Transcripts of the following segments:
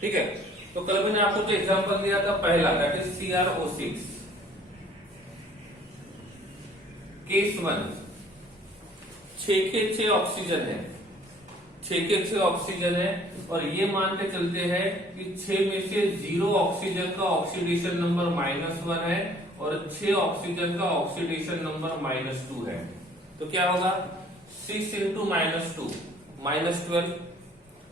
ठीक है। तो कल मैंने आपको जो एग्जांपल दिया था पहला, दैट इज CrO6 केस 1, 6 के 6 ऑक्सीजन है, 6 के 6 ऑक्सीजन है, और ये मान के चलते हैं कि 6 में से 0 ऑक्सीजन का ऑक्सीडेशन नंबर -1 है और 6 ऑक्सीजन का ऑक्सीडेशन नंबर -2 है। तो क्या होगा 6 इंटू -2 -12,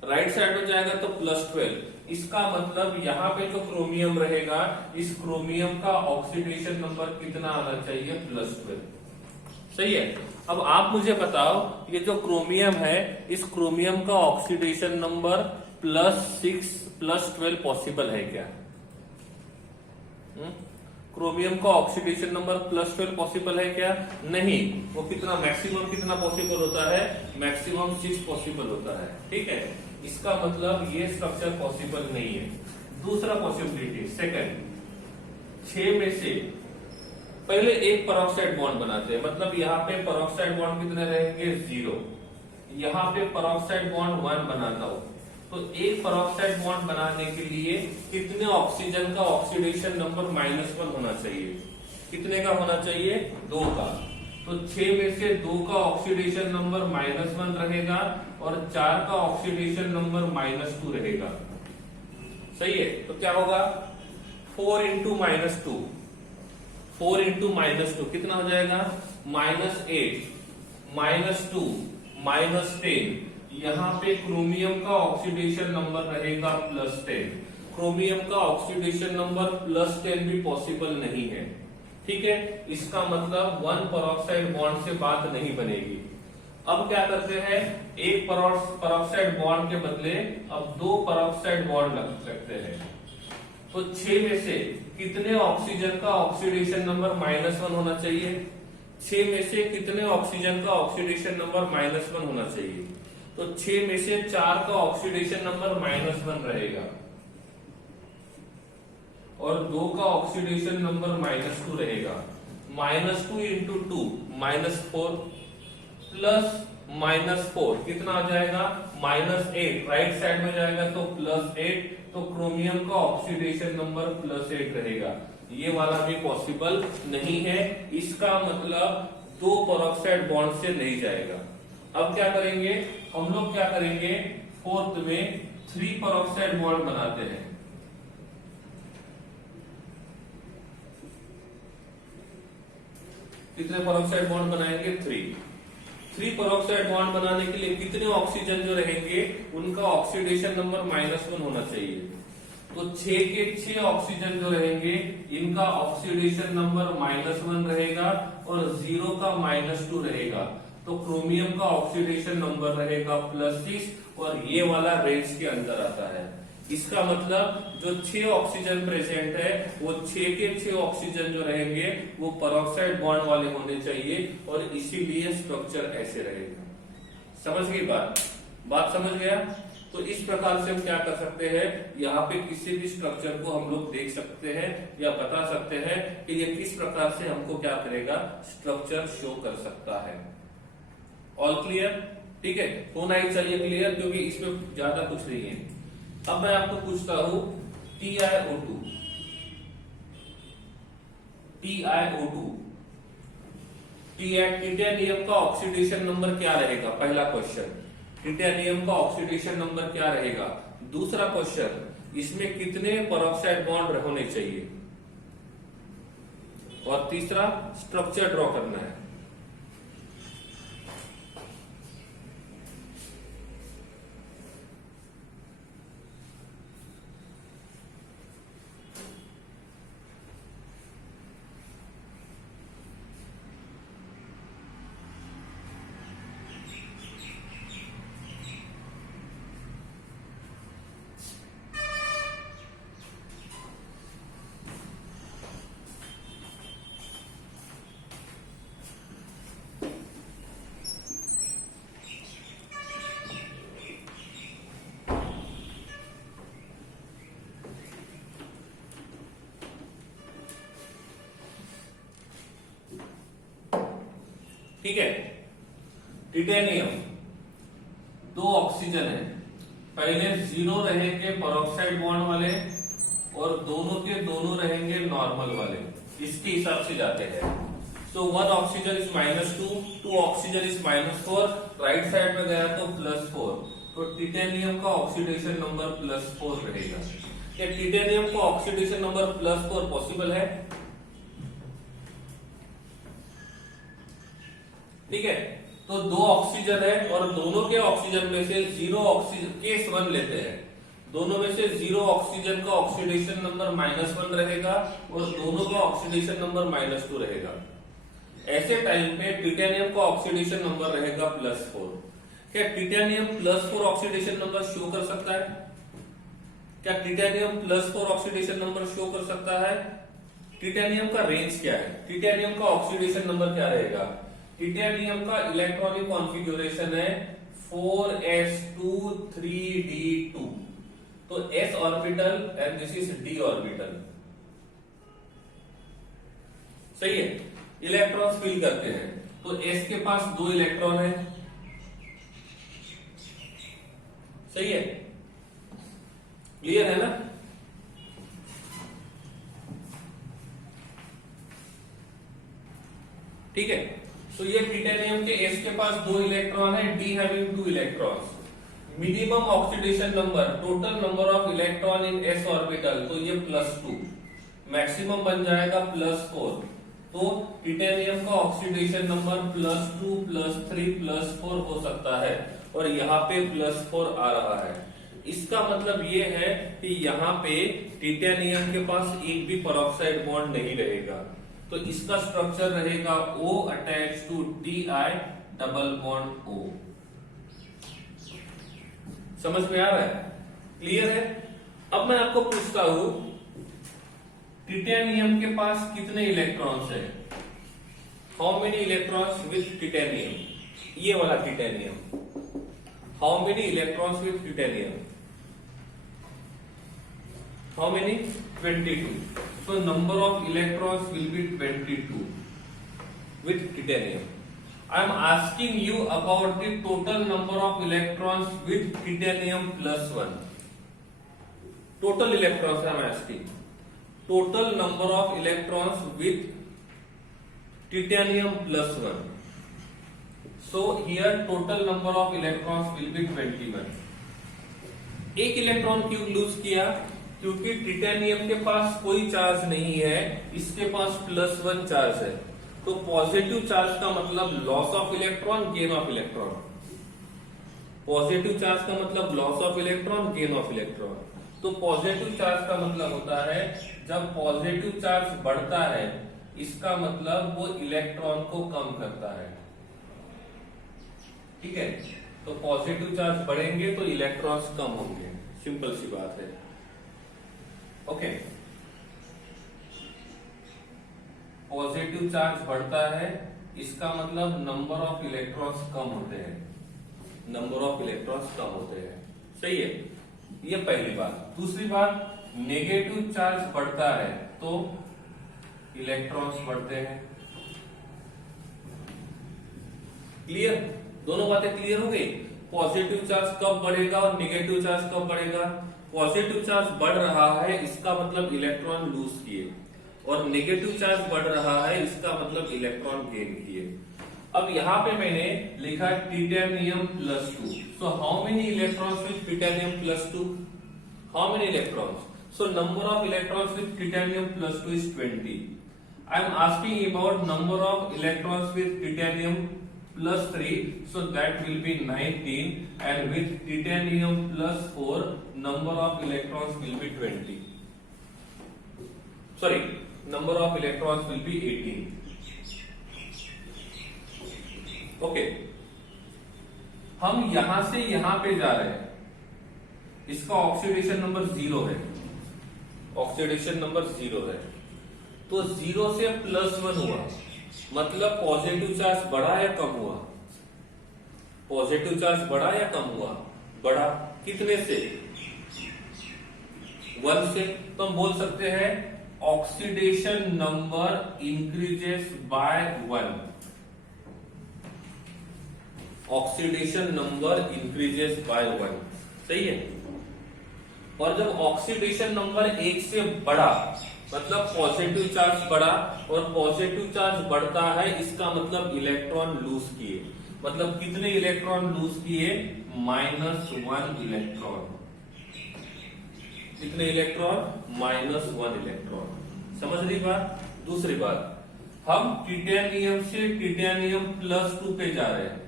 राइट साइड में जाएगा तो +12। इसका मतलब यहाँ पे जो क्रोमियम रहेगा, इस क्रोमियम का ऑक्सीडेशन नंबर कितना आना चाहिए, +12। सही है। अब आप मुझे बताओ, ये जो क्रोमियम है, इस क्रोमियम का ऑक्सीडेशन नंबर +6 +12 पॉसिबल है क्या? क्रोमियम का ऑक्सीडेशन नंबर +12 पॉसिबल है क्या? नहीं। वो कितना, मैक्सिमम कितना पॉसिबल होता है, मैक्सिमम 6 पॉसिबल होता है। ठीक है, इसका मतलब ये स्ट्रक्चर पॉसिबल नहीं है। दूसरा पॉसिबिलिटी, सेकंड, 6 में से पहले एक पेरोक्साइड बॉन्ड बनाते हैं, मतलब यहाँ पे पेरोक्साइड बॉन्ड कितने रहेंगे, 0। यहाँ पे पेरोक्साइड बॉन्ड 1 बनाता हूं, तो एक पेरोक्साइड बॉन्ड बनाने के लिए कितने ऑक्सीजन का ऑक्सीडेशन नंबर -1 होना चाहिए? कितने का होना चाहिए, 2 का। तो 6 में से 2 का ऑक्सीडेशन नंबर -1 रहेगा और 4 का ऑक्सीडेशन नंबर -2 रहेगा। सही है। तो क्या होगा, 4 इंटू -2, 4 इंटू -2 कितना हो जाएगा, -8 -2 -10। यहाँ पे क्रोमियम का ऑक्सीडेशन नंबर रहेगा +10। क्रोमियम का ऑक्सीडेशन नंबर +10 भी पॉसिबल नहीं है। ठीक है, इसका मतलब 1 पेरोक्साइड बॉन्ड से बात नहीं बनेगी। अब क्या करते हैं, एक पेरोक्साइड बॉन्ड के बदले अब 2 पेरोक्साइड बॉन्ड रखते हैं। तो 6 में से कितने ऑक्सीजन का ऑक्सीडेशन नंबर -1 होना चाहिए? 6 में से कितने ऑक्सीजन का ऑक्सीडेशन नंबर -1 होना चाहिए? तो 6 में से 4 का ऑक्सीडेशन नंबर -1 रहेगा और 2 का ऑक्सीडेशन नंबर -2 रहेगा। -2 इंटू 2 -4 प्लस -4 कितना आ जाएगा, -8। राइट साइड में जाएगा तो +8, तो क्रोमियम का ऑक्सीडेशन नंबर +8 रहेगा। ये वाला भी पॉसिबल नहीं है। इसका मतलब 2 पेरोक्साइड बॉन्ड से नहीं जाएगा। अब क्या करेंगे, हम लोग क्या करेंगे, 4th में 3 पेरोक्साइड बॉन्ड बनाते हैं। कितने पेरोक्साइड बॉन्ड बनाएंगे, 3 पेरोक्साइड बॉन्ड बनाने के लिए कितने ऑक्सीजन जो रहेंगे, उनका ऑक्सीडेशन नंबर -1 होना चाहिए। तो 6 के 6 ऑक्सीजन जो रहेंगे, इनका ऑक्सीडेशन नंबर -1 रहेगा और 0 का -2 रहेगा। तो क्रोमियम का ऑक्सीडेशन नंबर रहेगा +6 और ये वाला रेंज के अंदर आता है। इसका मतलब जो 6 ऑक्सीजन प्रेजेंट है, वो 6 के 6 ऑक्सीजन जो रहेंगे वो पेरोक्साइड बॉन्ड वाले होने चाहिए और इसीलिए स्ट्रक्चर ऐसे रहेगा। समझ गई बात समझ गया? तो इस प्रकार से हम क्या कर सकते हैं, यहाँ पे किसी भी स्ट्रक्चर को हम लोग देख सकते हैं या बता सकते हैं कि ये किस प्रकार से हमको क्या करेगा, स्ट्रक्चर शो कर सकता है। All clear? ठीक है, होना ही चाहिए क्लियर, क्योंकि इसमें ज्यादा कुछ नहीं है। अब मैं आपको पूछता हूं TiO2, टिटेनियम का ऑक्सीडेशन नंबर क्या रहेगा? पहला क्वेश्चन, टिटेनियम का ऑक्सीडेशन नंबर क्या रहेगा? दूसरा क्वेश्चन, इसमें कितने पेरोक्साइड बॉन्ड होने चाहिए? और तीसरा, स्ट्रक्चर ड्रॉ करना है। ठीक है, टिटेनियम 2 ऑक्सीजन है, पहले 0 रहेंगे पेरोक्साइड बॉन्ड वाले और दोनों के दोनों रहेंगे नॉर्मल वाले, इसके हिसाब से जाते हैं। तो 1 oxygen is -2, 2 oxygen is -4, right side में गया तो +4, तो टिटेनियम का ऑक्सीडेशन नंबर +4 रहेगा। क्या टिटेनियम का ऑक्सीडेशन नंबर +4 पॉसिबल है? ठीक है, तो 2 ऑक्सीजन है और दोनों के ऑक्सीजन में से 0 ऑक्सीजन, केस 1 लेते हैं, दोनों में से 0 ऑक्सीजन का ऑक्सीडेशन नंबर -1 रहेगा और दोनों का ऑक्सीडेशन नंबर -2 रहेगा। ऐसे टाइम पे टिटेनियम का ऑक्सीडेशन नंबर रहेगा +4। क्या टिटेनियम +4 ऑक्सीडेशन नंबर शो कर सकता है? क्या टिटेनियम +4 ऑक्सीडेशन नंबर शो कर सकता है? टिटेनियम का रेंज क्या है? टिटेनियम का ऑक्सीडेशन नंबर क्या रहेगा? टिटेनियम का इलेक्ट्रॉनिक कॉन्फ़िगरेशन है 4s2 3d2, तो s orbital and this is d orbital. सही है, इलेक्ट्रॉन्स फिल करते हैं, तो s के पास 2 इलेक्ट्रॉन है। सही है, क्लियर है ना? ठीक है, तो ये टिटेनियम के s के पास 2 इलेक्ट्रॉन है, d having 2 electrons. Minimum oxidation number, total number of electron in s orbital, तो ये +2, मैक्सिमम बन जाएगा +4, तो टिटेनियम का ऑक्सीडेशन नंबर +2 +3 +4 हो सकता है और यहाँ पे +4 आ रहा है। इसका मतलब ये है कि यहाँ पे टिटेनियम के पास एक भी पेरोक्साइड बॉन्ड नहीं रहेगा, तो इसका स्ट्रक्चर रहेगा O attach to Di double bond O। समझ में आ रहा है? क्लियर है? अब मैं आपको पूछता हूं, टिटेनियम के पास कितने इलेक्ट्रॉन्स है? How many electrons with titanium? ये वाला titanium, how many electrons with titanium? How many? 22. So number of electrons will be 22 with titanium. I am asking you about the total number of electrons with titanium +1. Total electrons I am asking. Total number of electrons with titanium +1. So here total number of electrons will be 21. एक electron क्यों loose किया? क्योंकि titanium के पास कोई charge नहीं है, इसके पास +1 charge है, तो पॉजिटिव चार्ज का मतलब loss of electron, gain of electron. Positive charge का मतलब loss of electron, gain of electron. तो पॉजिटिव चार्ज का मतलब होता है जब पॉजिटिव चार्ज बढ़ता है, इसका मतलब वो इलेक्ट्रॉन को कम करता है। ठीक है, तो पॉजिटिव चार्ज बढ़ेंगे तो इलेक्ट्रॉन्स कम होंगे, सिंपल सी बात है। ओके, पॉजिटिव चार्ज बढ़ता है, इसका मतलब नंबर ऑफ इलेक्ट्रॉन्स कम होते हैं, नंबर ऑफ इलेक्ट्रॉन्स कम होते हैं। सही है, ये पहली बात। दूसरी बात, नेगेटिव चार्ज बढ़ता है तो इलेक्ट्रॉन्स बढ़ते हैं। क्लियर? दोनों बातें क्लियर हो गई? पॉजिटिव चार्ज कब बढ़ेगा और नेगेटिव चार्ज कब बढ़ेगा? पॉजिटिव चार्ज बढ़ रहा है, इसका मतलब इलेक्ट्रॉन लूज किए, और नेगेटिव चार्ज बढ़ रहा है, इसका मतलब इलेक्ट्रॉन गेन किए। अब यहाँ पे मैंने लिखा titanium +2, so how many electrons with titanium +2? How many electrons? So number of electrons with titanium +2 is 20. I am asking about number of electrons with titanium +3, so that will be 19, and with titanium +4 number of electrons will be 20. Sorry, number of electrons will be 18. Okay, हम यहां से यहां पे जा रहे हैं, इसका oxidation number 0 है, ऑक्सीडेशन नंबर 0 है, तो 0 से +1 हुआ, मतलब पॉजिटिव चार्ज बढ़ा या कम हुआ? पॉजिटिव चार्ज बढ़ा या कम हुआ? बढ़ा। कितने से? 1 से। तो हम बोल सकते हैं oxidation number increases by 1। Oxidation number increases by 1। सही है। और जब ऑक्सीडेशन नंबर 1 से बड़ा, मतलब पॉजिटिव चार्ज बढ़ा, और पॉजिटिव चार्ज बढ़ता है इसका मतलब इलेक्ट्रॉन लूज किए। मतलब कितने इलेक्ट्रॉन लूज किए? -1 इलेक्ट्रॉन। कितने इलेक्ट्रॉन? -1 इलेक्ट्रॉन। समझ रही बात? दूसरी बात, हम टिटेनियम से टिटेनियम +2 पे जा रहे हैं।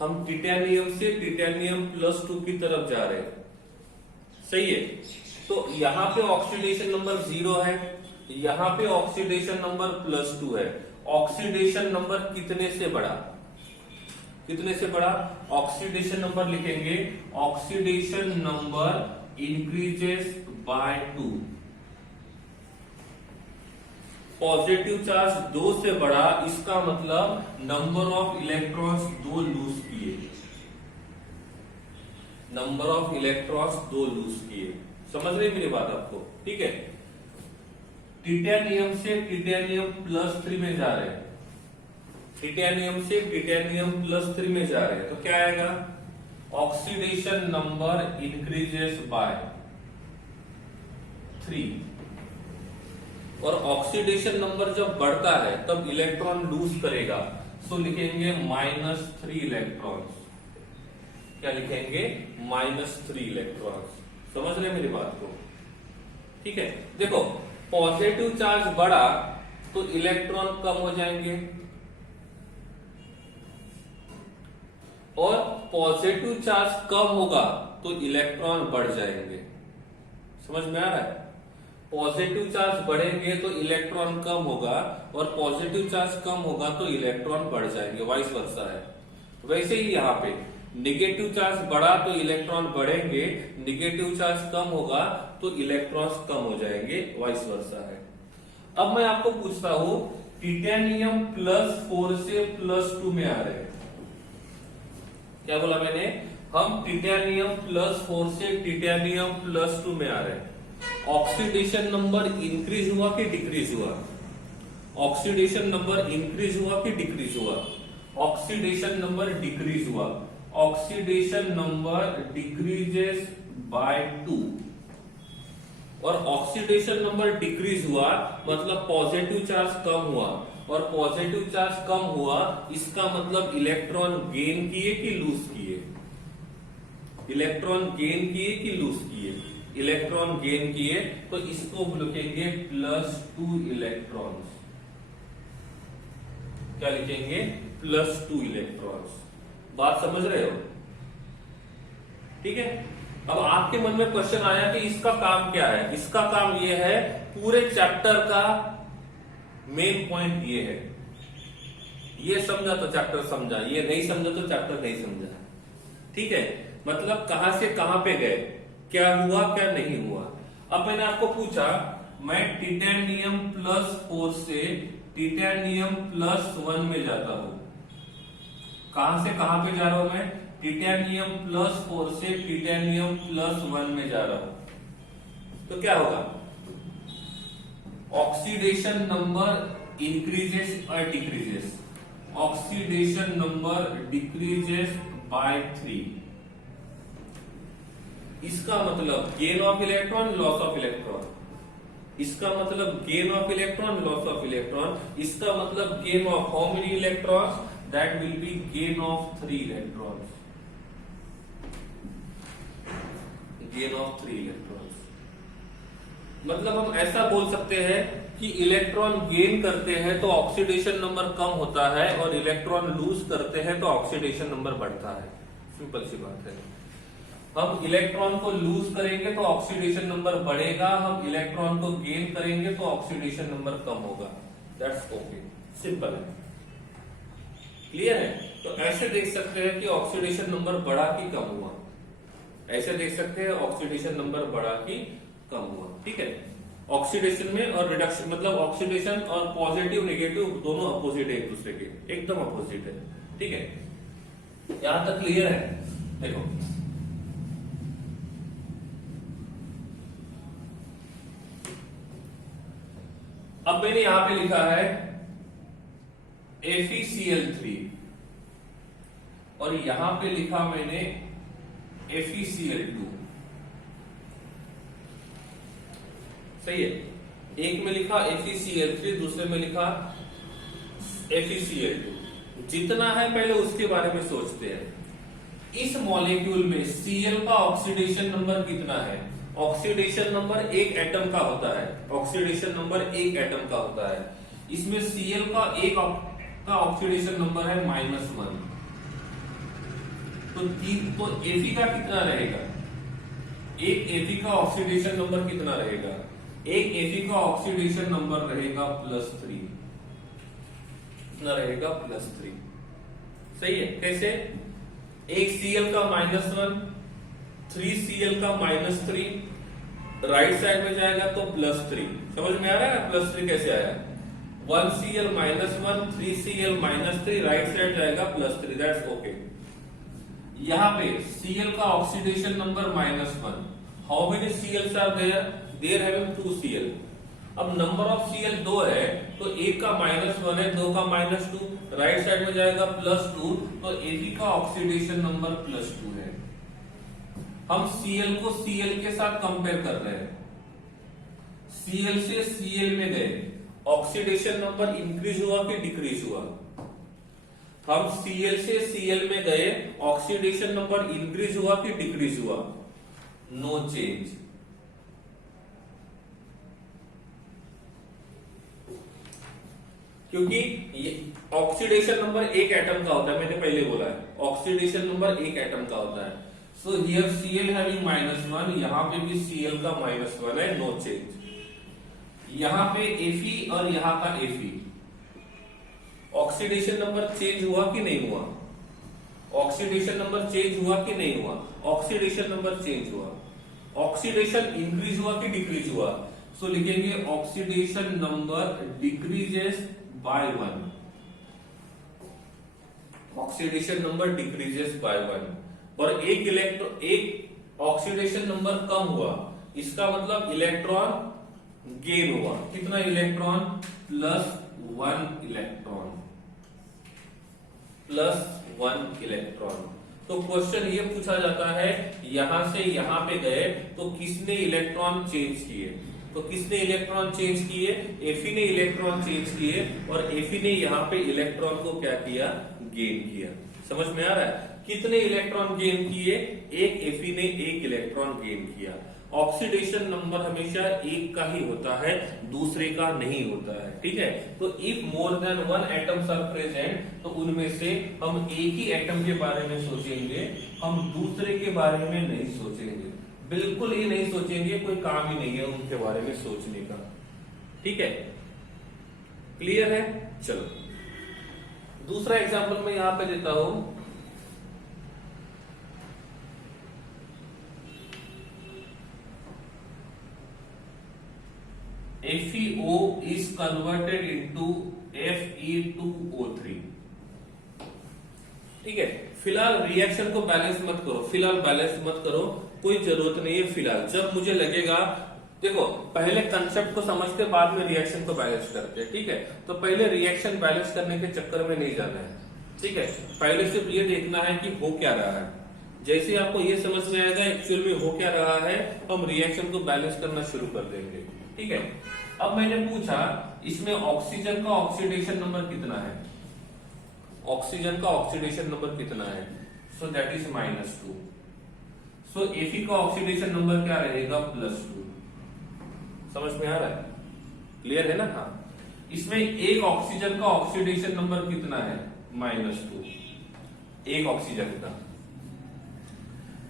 हम टिटेनियम से टिटेनियम +2 की तरफ जा रहे हैं, सही है। तो यहां पे ऑक्सीडेशन नंबर 0 है, यहां पे ऑक्सीडेशन नंबर +2 है। ऑक्सीडेशन नंबर कितने से बढ़ा? कितने से बढ़ा? ऑक्सीडेशन नंबर लिखेंगे, oxidation number increases bye 2। Positive charge 2 से बढ़ा, इसका मतलब नंबर ऑफ इलेक्ट्रॉन्स 2 लूज किए। नंबर ऑफ इलेक्ट्रॉन्स 2 लूज किए। समझ रहे मेरी बात आपको? ठीक है। टिटेनियम से टिटेनियम +3 में जा रहे हैं, टिटेनियम से टिटेनियम +3 में जा रहे हैं, तो क्या आएगा? Oxidation number increases bye 3। और ऑक्सीडेशन नंबर जब बढ़ता है तब इलेक्ट्रॉन लूज करेगा, सो लिखेंगे -3 इलेक्ट्रॉन्स। क्या लिखेंगे? -3 इलेक्ट्रॉन्स। समझ रहे मेरी बात को? ठीक है। देखो, पॉजिटिव चार्ज बढ़ा तो इलेक्ट्रॉन कम हो जाएंगे, और पॉजिटिव चार्ज कम होगा तो इलेक्ट्रॉन बढ़ जाएंगे। समझ में आ रहा है? पॉजिटिव चार्ज बढ़ेंगे तो इलेक्ट्रॉन कम होगा, और पॉजिटिव चार्ज कम होगा तो इलेक्ट्रॉन बढ़ जाएंगे, वाइस वर्सा है। वैसे ही यहाँ पे निगेटिव चार्ज बढ़ा तो इलेक्ट्रॉन बढ़ेंगे, निगेटिव चार्ज कम होगा तो इलेक्ट्रॉन्स कम हो जाएंगे, वाइस वर्सा है। अब मैं आपको पूछता हूं, टिटेनियम +4 से +2 में आ रहे हैं। क्या बोला मैंने? हम टिटेनियम +4 से टिटेनियम +2 में आ रहे हैं। ऑक्सीडेशन नंबर इंक्रीज हुआ कि डिक्रीज हुआ? ऑक्सीडेशन नंबर इंक्रीज हुआ कि डिक्रीज हुआ? ऑक्सीडेशन नंबर डिक्रीज हुआ। Oxidation number decreases by 2। और ऑक्सीडेशन नंबर डिक्रीज हुआ मतलब पॉजिटिव चार्ज कम हुआ, और पॉजिटिव चार्ज कम हुआ इसका मतलब इलेक्ट्रॉन गेन किए कि लूज किए? इलेक्ट्रॉन गेन किए कि लूज किए? इलेक्ट्रॉन गेन किए, तो इसको लिखेंगे +2 इलेक्ट्रॉन्स। क्या लिखेंगे? +2 इलेक्ट्रॉन्स। बात समझ रहे हो? ठीक है। अब आपके मन में क्वेश्चन आया कि इसका काम क्या है? इसका काम यह है, पूरे चैप्टर का मेन पॉइंट ये है। ये समझा तो चैप्टर समझा, ये नहीं समझा तो चैप्टर नहीं समझा। ठीक है। मतलब कहां से कहां पे गए, क्या हुआ क्या नहीं हुआ। अब मैंने आपको पूछा, मैं टिटेनियम +4 से टिटेनियम +1 में जाता हूं। कहां से कहां पे जा रहा हूं मैं? टिटेनियम +4 से टिटेनियम +1 में जा रहा हूं, तो क्या होगा? ऑक्सीडेशन नंबर इंक्रीजेस और decreases? Oxidation number decreases by 3। इसका मतलब gain of electron, loss of electron. इसका मतलब gain of electron, loss of electron. इसका मतलब gain of how many electrons? That will be gain of 3 electrons. Gain of 3 electrons. मतलब हम ऐसा बोल सकते हैं कि इलेक्ट्रॉन गेन करते हैं तो ऑक्सीडेशन नंबर कम होता है, और इलेक्ट्रॉन लूज करते हैं तो ऑक्सीडेशन नंबर बढ़ता है। सिंपल सी बात है। हम इलेक्ट्रॉन को लूज करेंगे तो ऑक्सीडेशन नंबर बढ़ेगा, हम इलेक्ट्रॉन को गेन करेंगे तो ऑक्सीडेशन नंबर कम होगा। दैट्स ओके, सिंपल है। क्लियर है? तो ऐसे देख सकते हैं कि ऑक्सीडेशन नंबर बढ़ा कि कम हुआ। ऐसे देख सकते हैं ऑक्सीडेशन नंबर बढ़ा कि कम हुआ। ठीक है। ऑक्सीडेशन में और रिडक्शन, मतलब ऑक्सीडेशन और पॉजिटिव नेगेटिव दोनों अपोजिट है एक दूसरे के, एकदम अपोजिट है। ठीक है। यहां तक क्लियर है? देखो, अब मैंने यहां पे लिखा है FeCl3, और यहां पे लिखा मैंने FeCl2। सही है, एक में लिखा FeCl3, दूसरे में लिखा FeCl2। जितना है पहले उसके बारे में सोचते हैं। इस मॉलिक्यूल में Cl का ऑक्सीडेशन नंबर कितना है? ऑक्सीडेशन नंबर एक एटम का होता है, ऑक्सीडेशन नंबर एक एटम का होता है। इसमें Cl का एक का ऑक्सीडेशन नंबर है -1। तो Fe का कितना रहेगा? एक Fe का ऑक्सीडेशन नंबर कितना रहेगा? एक Fe का ऑक्सीडेशन नंबर रहेगा +3। कितना रहेगा? +3। सही है। कैसे? एक Cl का -1, 3Cl का -3, राइट साइड में जाएगा तो +3। समझ में आ रहा है ना +3 कैसे आया? 1Cl -1, 3Cl -3, राइट साइड जाएगा +3। That's okay. यहाँ पे Cl का oxidation number -1। How many Cls are there? There having 2Cl। अब नंबर ऑफ Cl 2 है, तो एक का -1 है, दो का -2, राइट साइड में जाएगा +2, तो Fe का ऑक्सीडेशन नंबर +2 है। हम Cl को Cl के साथ कंपेयर कर रहे हैं। Cl से Cl में गए, ऑक्सीडेशन नंबर इंक्रीज हुआ कि डिक्रीज हुआ? हम Cl से Cl में गए, ऑक्सीडेशन नंबर इंक्रीज हुआ कि डिक्रीज हुआ? No change. क्योंकि ऑक्सीडेशन नंबर एक एटम का होता है, मैंने पहले बोला है ऑक्सीडेशन नंबर एक एटम का होता है। सो हियर Cl हैविंग -1, यहां पे भी Cl का -1 है, नो चेंज। यहां पे Fe और यहां का Fe, ऑक्सीडेशन नंबर चेंज हुआ कि नहीं हुआ? ऑक्सीडेशन नंबर चेंज हुआ कि नहीं हुआ? ऑक्सीडेशन नंबर चेंज हुआ। ऑक्सीडेशन इंक्रीज हुआ कि डिक्रीज हुआ? सो लिखेंगे oxidation number decreases by 1। Oxidation number decreases by 1। और एक ऑक्सीडेशन नंबर कम हुआ, इसका मतलब इलेक्ट्रॉन गेन हुआ। कितना इलेक्ट्रॉन? +1 electron, +1 electron. तो क्वेश्चन ये पूछा जाता है, यहां से यहां पे गए तो किसने इलेक्ट्रॉन चेंज किए? तो किसने इलेक्ट्रॉन चेंज किए? Fe ने इलेक्ट्रॉन चेंज किए, और Fe ने यहाँ पे इलेक्ट्रॉन को क्या किया? गेन किया। समझ में आ रहा है? कितने इलेक्ट्रॉन गेन किए? एक Fe ने एक इलेक्ट्रॉन गेन किया। ऑक्सीडेशन नंबर हमेशा एक का ही होता है, दूसरे का नहीं होता है। ठीक है, तो if more than 1 atoms are present, तो उनमें से हम एक ही एटम के बारे में सोचेंगे, हम दूसरे के बारे में नहीं सोचेंगे, बिल्कुल ही नहीं सोचेंगे, कोई काम ही नहीं है उनके बारे में सोचने का। ठीक है, क्लियर है? चलो दूसरा एग्जांपल मैं यहां पे देता हूं। FeO is converted into Fe2O3। ठीक है, फिलहाल रिएक्शन को बैलेंस मत करो, फिलहाल बैलेंस मत करो, कोई जरूरत नहीं है फिलहाल। जब मुझे लगेगा, देखो पहले कंसेप्ट को समझते बाद में रिएक्शन को बैलेंस करते हैं। ठीक है, तो पहले रिएक्शन बैलेंस करने के चक्कर में नहीं जाना है। ठीक है, पहले सिर्फ ये देखना है कि हो क्या रहा है। जैसे आपको ये समझ में आएगा एक्चुअल में हो क्या रहा है, हम रिएक्शन को बैलेंस करना शुरू कर देंगे। ठीक है, अब मैंने पूछा इसमें ऑक्सीजन का ऑक्सीडेशन नंबर कितना है? ऑक्सीजन का ऑक्सीडेशन नंबर कितना है? So that is -2। So Fe का ऑक्सीडेशन नंबर क्या रहेगा? +2। समझ में आ रहा है? क्लियर है ना? हाँ, इसमें एक ऑक्सीजन का ऑक्सीडेशन नंबर कितना है? -2, एक ऑक्सीजन का।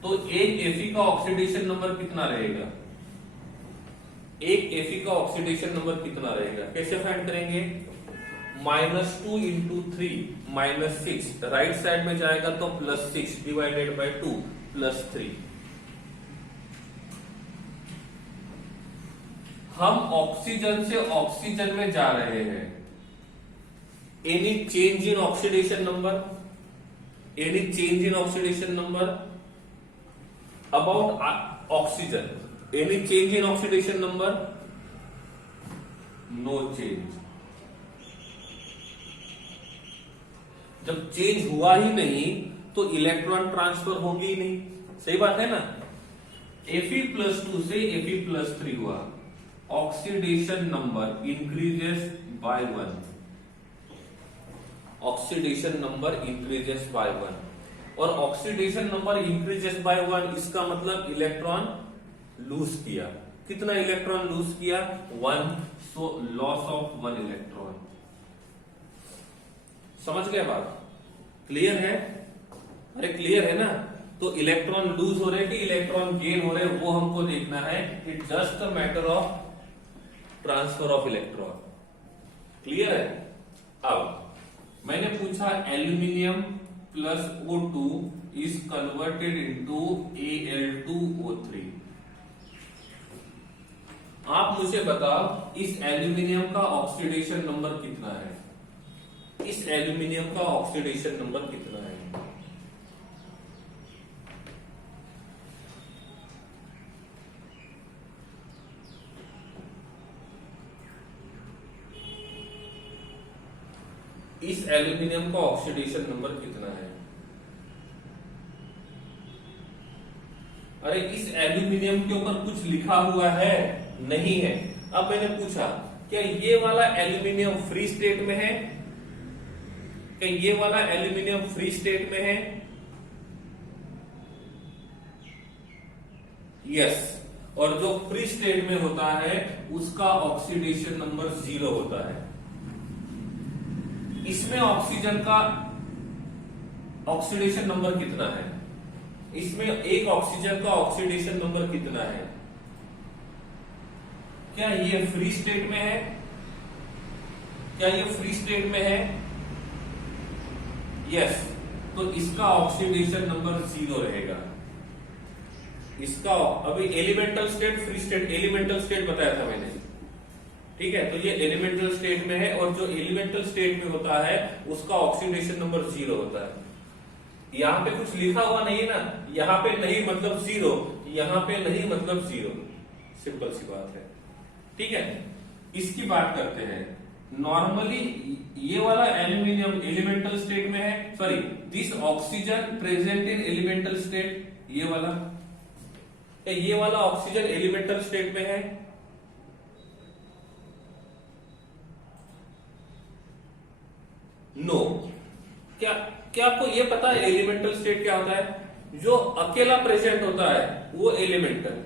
तो एक Fe का ऑक्सीडेशन नंबर कितना रहेगा? एक Fe का ऑक्सीडेशन नंबर कितना रहेगा? कैसे फाइंड करेंगे? -2 × 3 -6, राइट साइड में जाएगा तो +6 डिवाइडेड बाय 2 +3। हम ऑक्सीजन से ऑक्सीजन में जा रहे हैं। Any change in oxidation number? Any change in oxidation number about oxygen? Any change in oxidation number? No change. जब चेंज हुआ ही नहीं तो इलेक्ट्रॉन ट्रांसफर होंगे ही नहीं। सही बात है ना। Fe+2 से Fe+3 हुआ, oxidation number increases by 1, oxidation number increases by 1, और ऑक्सीडेशन नंबर इंक्रीजेस बाय 1 इसका मतलब इलेक्ट्रॉन लूज किया। कितना इलेक्ट्रॉन लूज किया? 1, सो लॉस ऑफ 1 इलेक्ट्रॉन। समझ गए बात? क्लियर है? अरे क्लियर है ना। तो इलेक्ट्रॉन लूज हो रहे कि इलेक्ट्रॉन गेन हो रहे वो हमको देखना है। It just a matter of transfer of electron. Clear है? अब मैंने पूछा aluminium plus O2 is converted into Al2O3। आप मुझे बताओ इस एल्यूमिनियम का ऑक्सीडेशन नंबर कितना है? इस एल्यूमिनियम का ऑक्सीडेशन नंबर कितना है? इस एल्यूमिनियम का ऑक्सीडेशन नंबर कितना है? अरे इस एल्यूमिनियम के ऊपर कुछ लिखा हुआ है? नहीं है। अब मैंने पूछा क्या ये वाला एल्यूमिनियम फ्री स्टेट में है? क्या ये वाला एल्यूमिनियम फ्री स्टेट में है? यस। और जो फ्री स्टेट में होता है उसका ऑक्सीडेशन नंबर 0 होता है। इसमें ऑक्सीजन का ऑक्सीडेशन नंबर कितना है? इसमें एक ऑक्सीजन का ऑक्सीडेशन नंबर कितना है? क्या ये फ्री स्टेट में है? क्या ये फ्री स्टेट में है? यस। तो इसका ऑक्सीडेशन नंबर 0 रहेगा। इसका अभी elemental state, free state, elemental state बताया था मैंने, ठीक है। तो ये एलिमेंटल स्टेट में है और जो एलिमेंटल स्टेट में होता है उसका ऑक्सीडेशन नंबर 0 होता है। यहां पे कुछ लिखा हुआ नहीं है ना, यहां पे नहीं मतलब 0, यहां पे नहीं मतलब 0, सिंपल सी बात है, ठीक है। इसकी बात करते हैं। नॉर्मली ये वाला एल्यूमिनियम एलिमेंटल स्टेट में है, sorry this oxygen present in elemental state, ये वाला ऑक्सीजन एलिमेंटल स्टेट में है? नो। क्या क्या आपको ये पता है एलिमेंटल स्टेट क्या होता है? जो अकेला प्रेजेंट होता है वो एलिमेंटल।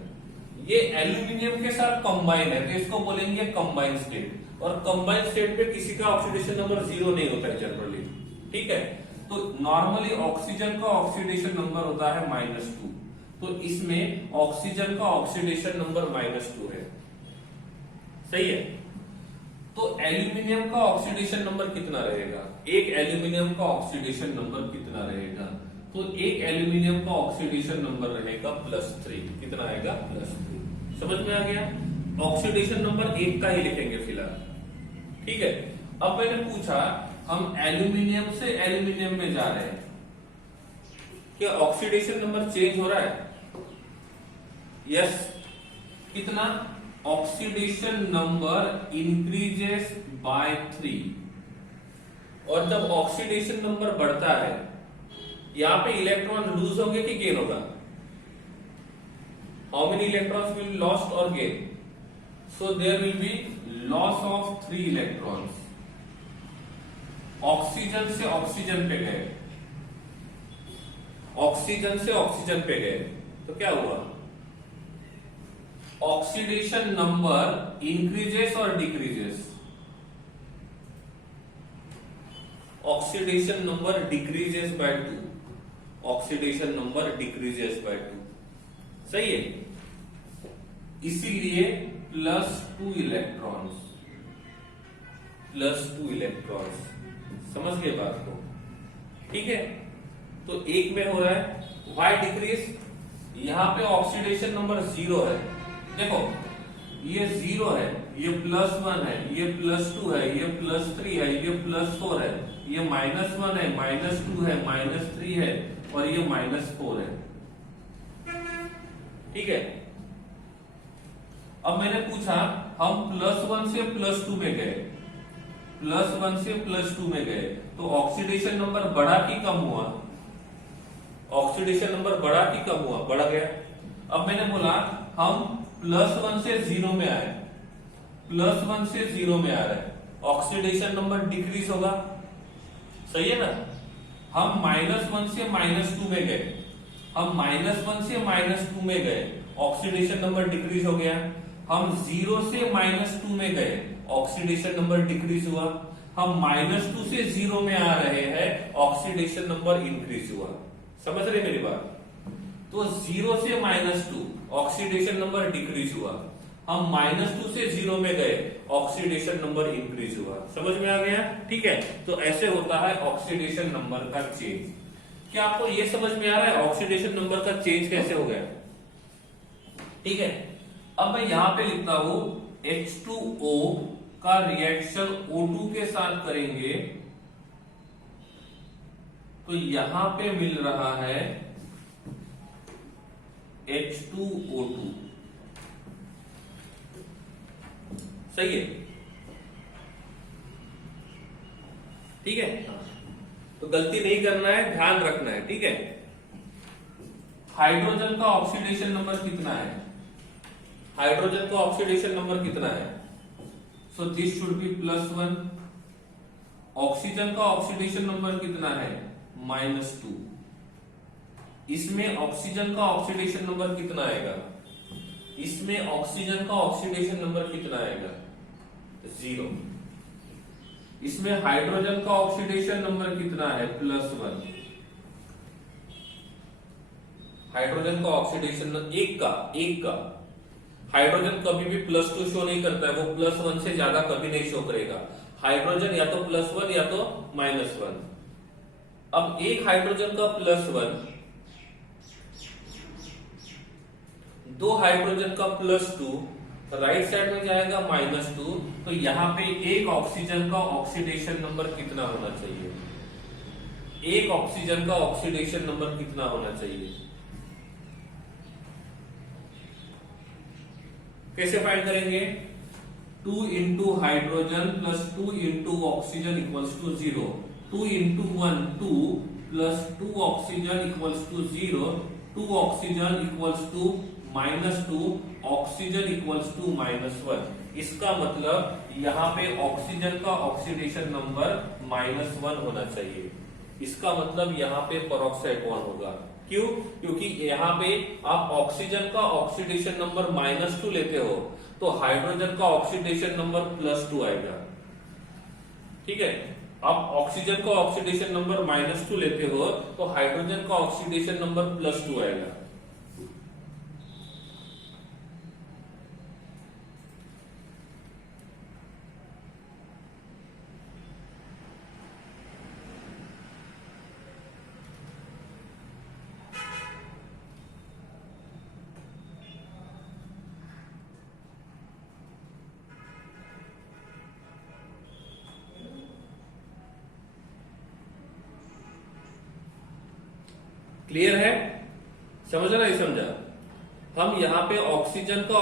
ये एल्यूमिनियम के साथ कंबाइन है तो इसको बोलेंगे कंबाइन स्टेट। और कंबाइन स्टेट पे किसी का ऑक्सीडेशन नंबर 0 नहीं होता है जनरली, ठीक है। तो नॉर्मली ऑक्सीजन का ऑक्सीडेशन नंबर होता है -2, तो इसमें ऑक्सीजन का ऑक्सीडेशन नंबर -2 है, सही है। तो एल्यूमिनियम का ऑक्सीडेशन नंबर कितना रहेगा? एक एल्यूमिनियम का ऑक्सीडेशन नंबर कितना रहेगा? तो एक एल्यूमिनियम का ऑक्सीडेशन नंबर रहेगा +3। कितना आएगा? +3। समझ में आ गया? ऑक्सीडेशन नंबर 1 का ही लिखेंगे फिलहाल, ठीक है। अब मैंने पूछा हम एल्यूमिनियम से एल्यूमिनियम में जा रहे हैं, क्या ऑक्सीडेशन नंबर चेंज हो रहा है? यस। कितना? Oxidation number increases bye 3। और जब ऑक्सीडेशन नंबर बढ़ता है यहां पे इलेक्ट्रॉन लूज होंगे कि गेन होगा? How many electrons will lost और gain? So there will be loss of 3 electrons. Oxygen से ऑक्सीजन पे गए, ऑक्सीजन से ऑक्सीजन पे गए तो क्या हुआ? ऑक्सीडेशन नंबर इंक्रीजेस और decreases? Oxidation number decreases by 2, oxidation number decreases by 2, सही है। इसीलिए +2 इलेक्ट्रॉन्स, +2 इलेक्ट्रॉन्स। समझ गए बात को, ठीक है। तो एक में हो रहा है वाई डिक्रीज, यहां पे ऑक्सीडेशन नंबर 0 है। देखो ये 0 है, ये +1 है, ये +2 है, ये +3 है, ये +4 है, ये -1 है, -2 है, -3 है और ये -4 है, ठीक है। अब मैंने पूछा हम +1 से +2 में गए, +1 से +2 में गए तो ऑक्सीडेशन नंबर बढ़ा कि कम हुआ? ऑक्सीडेशन नंबर बढ़ा कि कम हुआ? बढ़ गया। अब मैंने बोला हम +1 से 0 में आए, +1 से 0 में आ रहे हैं, ऑक्सीडेशन नंबर डिक्रीज होगा, सही है ना। हम -1 से -2 में गए, हम -1 से -2 में गए, ऑक्सीडेशन नंबर डिक्रीज हो गया। हम 0 से -2 में गए, ऑक्सीडेशन नंबर डिक्रीज हुआ। हम -2 से 0 में आ रहे हैं, ऑक्सीडेशन नंबर इंक्रीज हुआ। समझ रहे मेरी बात? तो 0 से -2 ऑक्सीडेशन नंबर डिक्रीज हुआ, हम -2 से 0 में गए, ऑक्सीडेशन नंबर इंक्रीज हुआ। समझ में आ गया? ठीक है, तो ऐसे होता है ऑक्सीडेशन नंबर का चेंज। क्या आपको ये समझ में आ रहा है ऑक्सीडेशन नंबर का चेंज कैसे हो गया? ठीक है, अब मैं यहां पे लिखता हूं H2O का रिएक्शन O2 के साथ करेंगे तो यहां पे मिल रहा है H2O2, सही है? ठीक है, तो गलती नहीं करना है, ध्यान रखना है। ठीक है, हाइड्रोजन का ऑक्सीडेशन नंबर कितना है? हाइड्रोजन का ऑक्सीडेशन नंबर कितना है? So this should be +1। Oxygen का ऑक्सीडेशन नंबर कितना है? -2। इसमें ऑक्सीजन का ऑक्सीडेशन नंबर कितना आएगा? इसमें ऑक्सीजन का ऑक्सीडेशन नंबर कितना आएगा? 0। इसमें हाइड्रोजन का ऑक्सीडेशन नंबर कितना है? +1। हाइड्रोजन का ऑक्सीडेशन एक का हाइड्रोजन कभी भी +2 शो नहीं करता है, वो +1 से ज्यादा कभी नहीं शो करेगा। हाइड्रोजन या तो +1 या तो -1। अब एक हाइड्रोजन का +1, दो हाइड्रोजन का +2, राइट साइड में जाएगा -2, तो यहां पे एक ऑक्सीजन का ऑक्सीडेशन नंबर कितना होना चाहिए? एक ऑक्सीजन का ऑक्सीडेशन नंबर कितना होना चाहिए? कैसे फाइंड करेंगे? 2 into hydrogen plus 2 into oxygen equals to 0। 2 into 1 2 plus 2 oxygen equals to 0। 2 oxygen equals to -2, oxygen equals to -1। इसका मतलब यहाँ पे ऑक्सीजन का ऑक्सीडेशन नंबर -1 होना चाहिए। इसका मतलब यहाँ पे पेरोक्साइड बॉन्ड होगा। क्यों? क्योंकि यहाँ पे आप ऑक्सीजन का ऑक्सीडेशन नंबर -2 लेते हो तो हाइड्रोजन का ऑक्सीडेशन नंबर +2 आएगा। ठीक है, आप ऑक्सीजन का ऑक्सीडेशन नंबर -2 लेते हो तो हाइड्रोजन का ऑक्सीडेशन नंबर +2 आएगा। क्लियर है? समझा नहीं समझा? हम यहाँ पे ऑक्सीजन का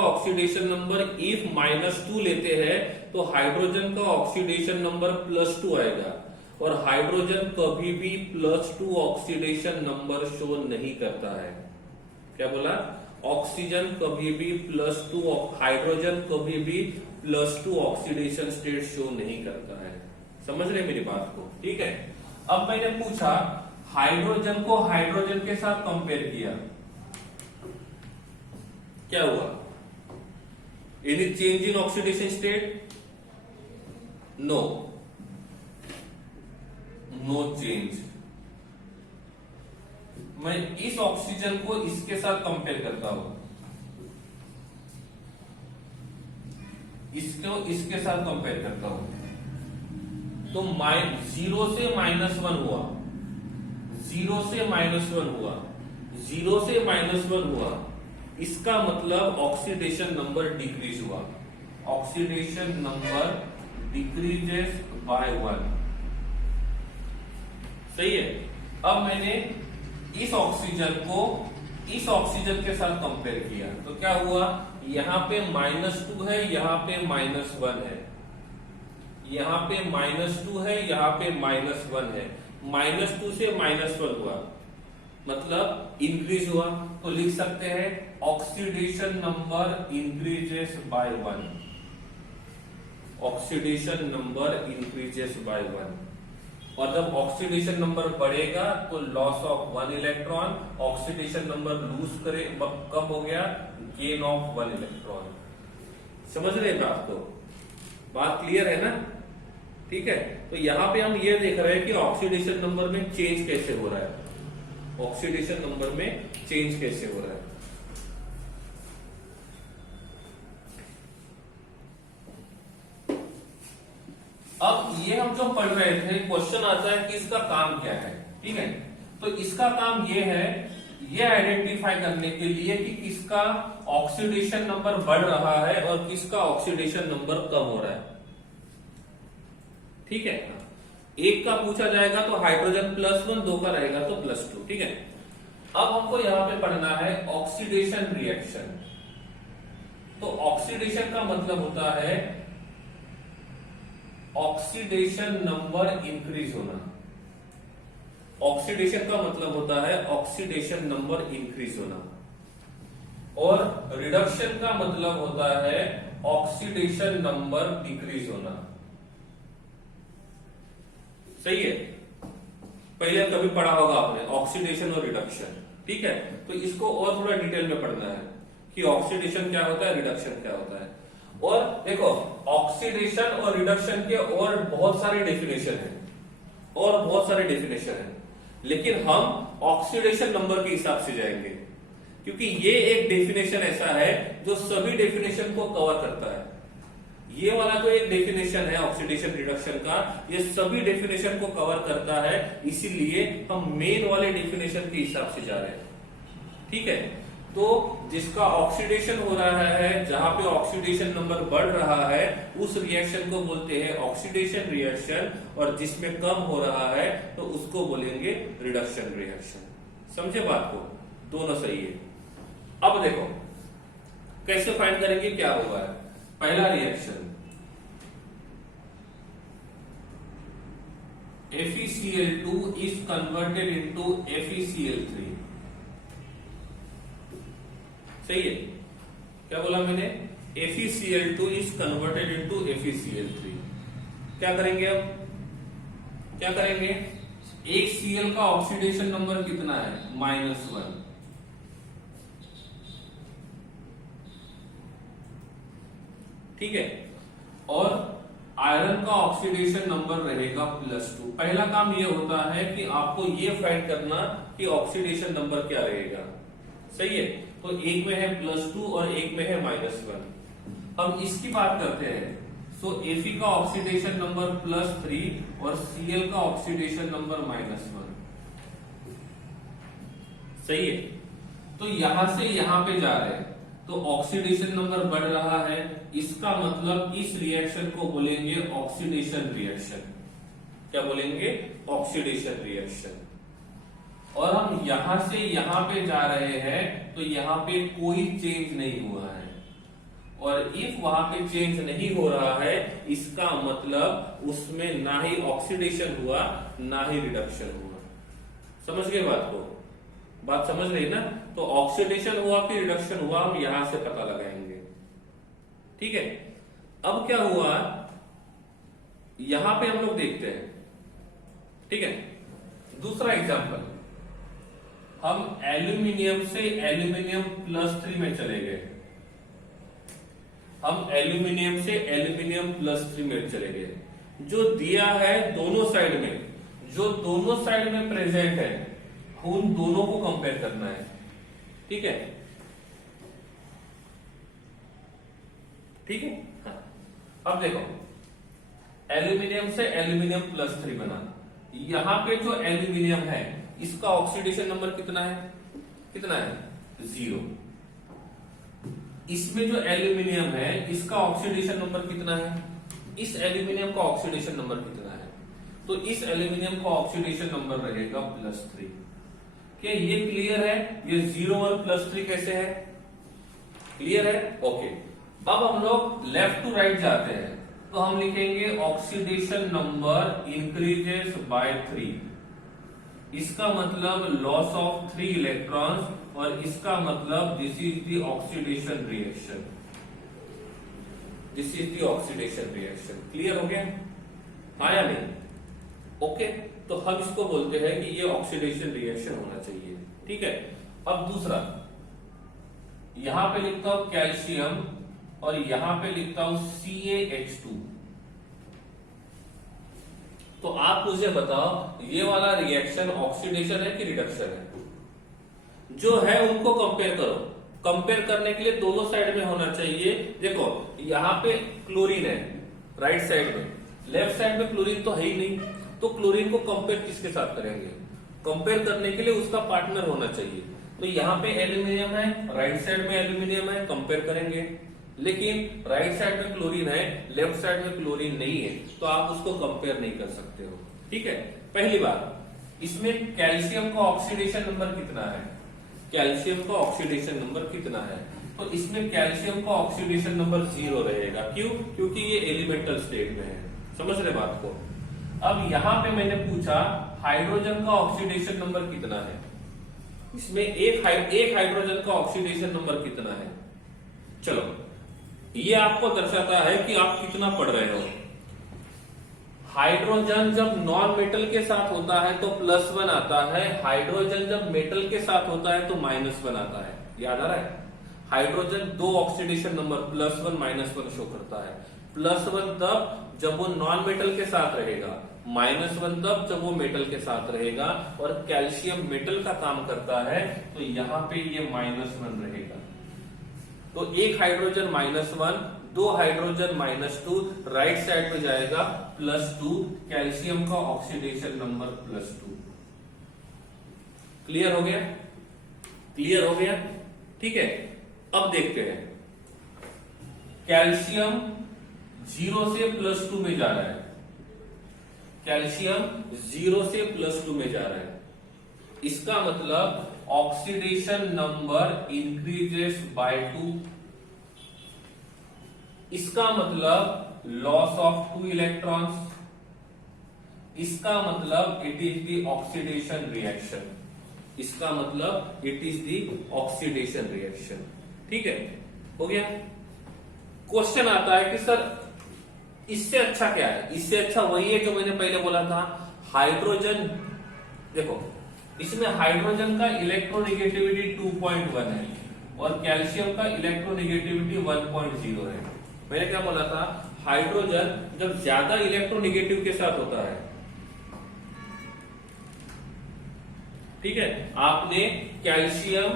ऑक्सीडेशन नंबर इफ -2 लेते हैं तो हाइड्रोजन का ऑक्सीडेशन नंबर +2 आएगा, और हाइड्रोजन कभी भी +2 ऑक्सीडेशन नंबर शो नहीं करता है। क्या बोला? ऑक्सीजन कभी भी +2, हाइड्रोजन कभी भी +2 ऑक्सीडेशन स्टेट शो नहीं करता है। समझ रहे मेरी बात को? ठीक है, अब मैंने पूछा हाइड्रोजन को हाइड्रोजन के साथ कंपेयर किया, क्या हुआ? Any change in oxidation state? No, no change. मैं इस ऑक्सीजन को इसके साथ कंपेयर करता हूं, इसको इसके साथ कंपेयर करता हूं, तो 0 से -1 हुआ, 0 से -1 हुआ, 0 से -1 हुआ। इसका मतलब ऑक्सीडेशन नंबर डिक्रीज हुआ। Oxidation number decreases by 1। सही है। अब मैंने इस ऑक्सीजन को इस ऑक्सीजन के साथ कंपेयर किया तो क्या हुआ? यहां पे -2 है, यहां पे -1 है, यहां पे -2 है, यहां पे -1 है। -2 से -1 हुआ, मतलब इंक्रीज हुआ, तो लिख सकते हैं oxidation number increases by 1। Oxidation number increases by 1। और जब ऑक्सीडेशन नंबर बढ़ेगा तो loss of 1 electron, oxidation number lose करे कब हो गया, गेन ऑफ 1 इलेक्ट्रॉन। समझ रहे हैं बात को? बात क्लियर है ना? ठीक है, तो यहां पे हम ये देख रहे हैं कि ऑक्सीडेशन नंबर में चेंज कैसे हो रहा है, ऑक्सीडेशन नंबर में चेंज कैसे हो रहा है। अब ये हम जो पढ़ रहे थे, क्वेश्चन आता है कि इसका काम क्या है। ठीक है, तो इसका काम ये है, ये आइडेंटिफाई करने के लिए कि किसका ऑक्सीडेशन नंबर बढ़ रहा है और किसका ऑक्सीडेशन नंबर कम हो रहा है। ठीक है, एक का पूछा जाएगा तो हाइड्रोजन +1, दो का रहेगा तो +2। ठीक है, अब हमको यहां पे पढ़ना है ऑक्सीडेशन रिएक्शन। तो ऑक्सीडेशन का मतलब होता है ऑक्सीडेशन नंबर इंक्रीज होना। ऑक्सीडेशन का मतलब होता है ऑक्सीडेशन नंबर इंक्रीज होना, और रिडक्शन का मतलब होता है ऑक्सीडेशन नंबर डिक्रीज होना। सही है, पहले कभी पढ़ा होगा आपने ऑक्सीडेशन और रिडक्शन। ठीक है, तो इसको और थोड़ा डिटेल में पढ़ना है कि ऑक्सीडेशन क्या होता है, रिडक्शन क्या होता है। और देखो, ऑक्सीडेशन और रिडक्शन के और बहुत सारे डेफिनेशन है, और बहुत सारे डेफिनेशन है, लेकिन हम ऑक्सीडेशन नंबर के हिसाब से जाएंगे, क्योंकि ये एक डेफिनेशन ऐसा है जो सभी डेफिनेशन को कवर करता है। ये वाला जो एक डेफिनेशन है ऑक्सीडेशन रिडक्शन का, ये सभी डेफिनेशन को कवर करता है, इसीलिए हम मेन वाले डेफिनेशन के हिसाब से जा रहे हैं। ठीक है, तो जिसका ऑक्सीडेशन हो रहा है, जहां पे ऑक्सीडेशन नंबर बढ़ रहा है, उस रिएक्शन को बोलते हैं ऑक्सीडेशन रिएक्शन, और जिसमें कम हो रहा है तो उसको बोलेंगे रिडक्शन रिएक्शन। समझे बात को? दोनों सही है। अब देखो कैसे फाइंड करेंगे, क्या होगा। पहला reaction, FeCl2 is converted into FeCl3। सही है, क्या बोला मैंने, FeCl2 is converted into FeCl3। क्या करेंगे, अब क्या करेंगे, एक Cl का ऑक्सीडेशन नंबर कितना है, -1। ठीक है, और आयरन का ऑक्सीडेशन नंबर रहेगा +2। पहला काम ये होता है कि आपको ये फाइंड करना कि ऑक्सीडेशन नंबर क्या रहेगा। सही है, तो एक में है +2 और एक में है -1। हम इसकी बात करते हैं। सो Fe का ऑक्सीडेशन नंबर +3 और Cl का ऑक्सीडेशन नंबर -1। सही है, तो यहां से यहां पे जा रहे हैं, तो ऑक्सीडेशन नंबर बढ़ रहा है, इसका मतलब इस रिएक्शन को बोलेंगे ऑक्सीडेशन रिएक्शन। क्या बोलेंगे, ऑक्सीडेशन रिएक्शन। और हम यहां से यहां पे जा रहे हैं, तो यहां पे कोई चेंज नहीं हुआ है, और इफ वहां पे चेंज नहीं हो रहा है, इसका मतलब उसमें ना ही ऑक्सीडेशन हुआ ना ही रिडक्शन हुआ। समझ गए बात को? बात समझ रही ना? तो ऑक्सीडेशन हुआ कि रिडक्शन हुआ, हम यहां से पता लगाएंगे। ठीक है, अब क्या हुआ, यहां पे हम लोग देखते हैं। ठीक है, दूसरा एग्जांपल, हम एल्यूमिनियम से एल्यूमिनियम +3 में चले गए। हम एल्यूमिनियम से एल्यूमिनियम +3 में चले गए। जो दिया है दोनों साइड में, जो दोनों साइड में प्रेजेंट है, उन दोनों को कंपेयर करना है। ठीक है, ठीक है। हाँ, अब देखो, एल्यूमिनियम से एल्यूमिनियम +3 बना। यहां पे जो एल्यूमिनियम है, इसका ऑक्सीडेशन नंबर कितना है, कितना है, 0। इसमें जो एल्यूमिनियम है, इसका ऑक्सीडेशन नंबर कितना है, इस एल्यूमिनियम का ऑक्सीडेशन नंबर कितना है, तो इस एल्यूमिनियम का ऑक्सीडेशन नंबर रहेगा +3। क्या ये क्लियर है? ये 0 और +3 कैसे है, क्लियर है? ओके, अब हम लोग लेफ्ट टू राइट जाते हैं, तो हम लिखेंगे ऑक्सीडेशन नंबर इंक्रीजेस बाय 3। इसका मतलब लॉस ऑफ 3 इलेक्ट्रॉन्स और इसका मतलब this is the oxidation reaction, this is the oxidation reaction. Clear हो गया? हाँ या नहीं? ओके, तो हम इसको बोलते हैं कि ये ऑक्सीडेशन रिएक्शन होना चाहिए। ठीक है, अब दूसरा यहां पे लिखता हूं कैल्शियम और यहां पे लिखता हूं CaH2। तो आप मुझे बताओ ये वाला रिएक्शन ऑक्सीडेशन है कि रिडक्शन है? जो है उनको कंपेयर करो। कंपेयर करने के लिए दोनों साइड में होना चाहिए। देखो यहां पे क्लोरीन है राइट साइड में, लेफ्ट साइड में क्लोरीन तो है ही नहीं, तो क्लोरीन को कंपेयर किसके साथ करेंगे? कंपेयर करने के लिए उसका पार्टनर होना चाहिए। तो यहाँ पे एल्यूमिनियम है, राइट साइड में एल्यूमिनियम है, कंपेयर करेंगे। लेकिन राइट साइड में क्लोरीन है, लेफ्ट साइड में क्लोरीन नहीं है, तो आप उसको कंपेयर नहीं कर सकते हो। ठीक है, पहली बात इसमें कैल्शियम का ऑक्सीडेशन नंबर कितना है? कैल्शियम का ऑक्सीडेशन नंबर कितना है? तो इसमें कैल्शियम का ऑक्सीडेशन नंबर 0 रहेगा। क्यों? क्योंकि ये एलिमेंटल स्टेट में है। समझ रहे बात को? अब यहां पे मैंने पूछा हाइड्रोजन का ऑक्सीडेशन नंबर कितना है? इसमें एक हाइड्रोजन का ऑक्सीडेशन नंबर कितना है? चलो ये आपको दर्शाता है कि आप कितना पढ़ रहे हो। हाइड्रोजन जब नॉन मेटल के साथ होता है तो +1 आता है, हाइड्रोजन जब मेटल के साथ होता है तो -1 आता है। याद आ रहा है? हाइड्रोजन 2 ऑक्सीडेशन नंबर +1 -1 शो करता है। +1 तब जब वो नॉन मेटल के साथ रहेगा, -1 तब जब वो मेटल के साथ रहेगा। और कैल्शियम मेटल का काम करता है तो यहां पे ये -1 रहेगा। तो एक हाइड्रोजन -1, 2 हाइड्रोजन -2, राइट साइड पे जाएगा +2, कैल्शियम का ऑक्सीडेशन नंबर +2। क्लियर हो गया? क्लियर हो गया? ठीक है, अब देखते हैं कैल्शियम 0 से +2 में जा रहा है। कैल्शियम 0 से +2 में जा रहा है, इसका मतलब ऑक्सीडेशन नंबर इंक्रीजेस बाय 2। इसका मतलब लॉस ऑफ 2 इलेक्ट्रॉन्स। इसका मतलब it is the oxidation reaction. इसका मतलब it is the oxidation reaction. ठीक है, हो गया? क्वेश्चन आता है कि सर इससे अच्छा क्या है? इससे अच्छा वही है जो मैंने पहले बोला था, हाइड्रोजन। देखो इसमें हाइड्रोजन का इलेक्ट्रोनेगेटिविटी 2.1 है और कैल्शियम का इलेक्ट्रोनेगेटिविटी 1.0 है। मैंने क्या बोला था? हाइड्रोजन जब ज्यादा इलेक्ट्रोनेगेटिव के साथ होता है, ठीक है, आपने कैल्शियम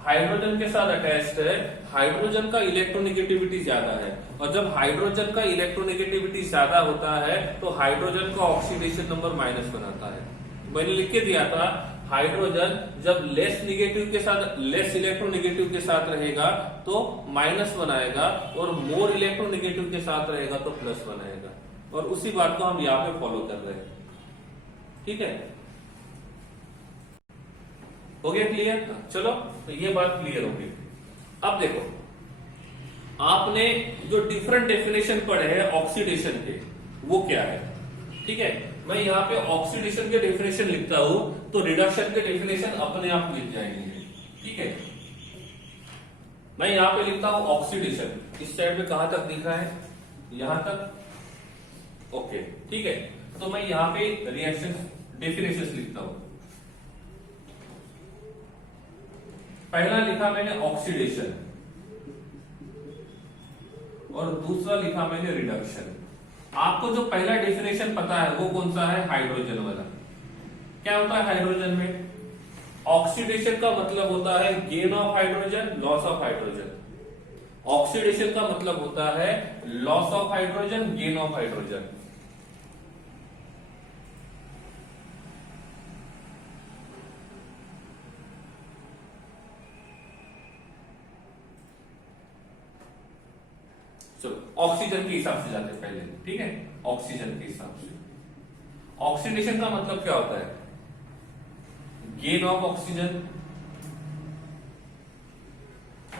हाइड्रोजन के साथ अटैच्ड है, हाइड्रोजन का इलेक्ट्रोनेगेटिविटी ज्यादा है, और जब हाइड्रोजन का इलेक्ट्रोनेगेटिविटी ज्यादा होता है तो हाइड्रोजन का ऑक्सीडेशन नंबर -1 आता है। मैंने लिख के दिया था हाइड्रोजन जब लेस निगेटिव के साथ, लेस इलेक्ट्रोनेगेटिव के साथ रहेगा तो -1 आएगा, और मोर इलेक्ट्रोनेगेटिव के साथ रहेगा तो +1 आएगा। और उसी बात को हम यहाँ पे फॉलो कर रहे हैं। ठीक है, हो गया क्लियर? चलो तो ये बात क्लियर हो गई। अब देखो आपने जो डिफरेंट डेफिनेशन पढ़े हैं ऑक्सीडेशन के, वो क्या है? ठीक है, मैं यहाँ पे ऑक्सीडेशन के डेफिनेशन लिखता हूं तो रिडक्शन के डेफिनेशन अपने आप मिल जाएंगे। ठीक है, मैं यहाँ पे लिखता हूं ऑक्सीडेशन, इस साइड में कहां तक दिख रहा है? यहां तक। ओके ठीक है, तो मैं यहाँ पे रिएक्शन डेफिनेशन लिखता हूं। पहला लिखा मैंने ऑक्सीडेशन और दूसरा लिखा मैंने रिडक्शन। आपको जो पहला डेफिनेशन पता है वो कौन सा है? हाइड्रोजन वाला। क्या होता है हाइड्रोजन में? ऑक्सीडेशन का मतलब होता है gain of hydrogen, loss of hydrogen. Oxidation का मतलब होता है loss of hydrogen, gain of hydrogen. Oxygen के हिसाब से जाते हैं पहले। ठीक है, ऑक्सीजन के हिसाब से ऑक्सीडेशन का मतलब क्या होता है? गेन ऑफ ऑक्सीजन,